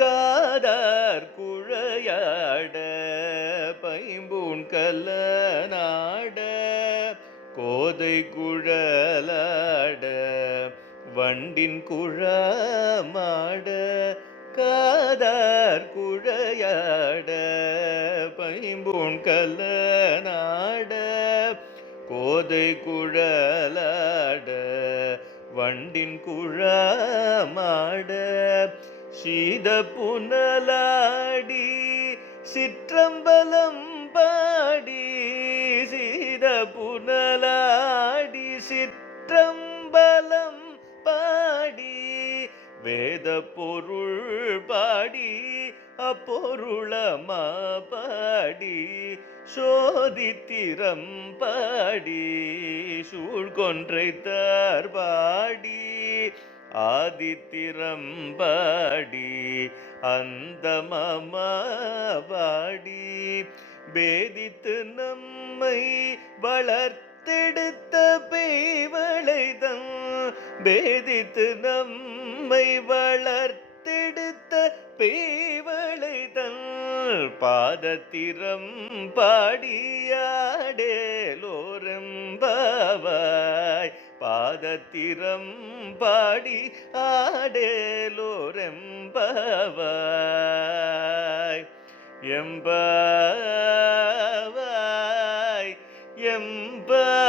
காதார் குழையாட பைம்பூன் கல்லனாட கோதை குழலாட வண்டின் குழமாட காதார் குழையாட பைம்பூன் கல்லனாட கோதை குழலாட வண்டின் குழமாட சீத புனலாடி சிற்றம்பலம் பாடி சீத புனலாடி சிற்றம்பலம் பாடி வேத பொருள் பாடி அப்பொருளமா பாடி சோதித்திரம் பாடி சூழ்கொன்றை தார் பாடி ஆதித்திரம் பாடி அந்த பாடி பேதித்து நம்மை வளர்த்தெடுத்த பேய்வளைதம் பேதித்து நம்மை வளர்த்தெடுத்த பேய்வளைதம் பாதத்திரம் பாடியாடேலோரெம்பாவாய் பாதத்திரம் பாடி ஆடேலோரெம்பாவாய் எம்பாவாய் எம்பாவாய்.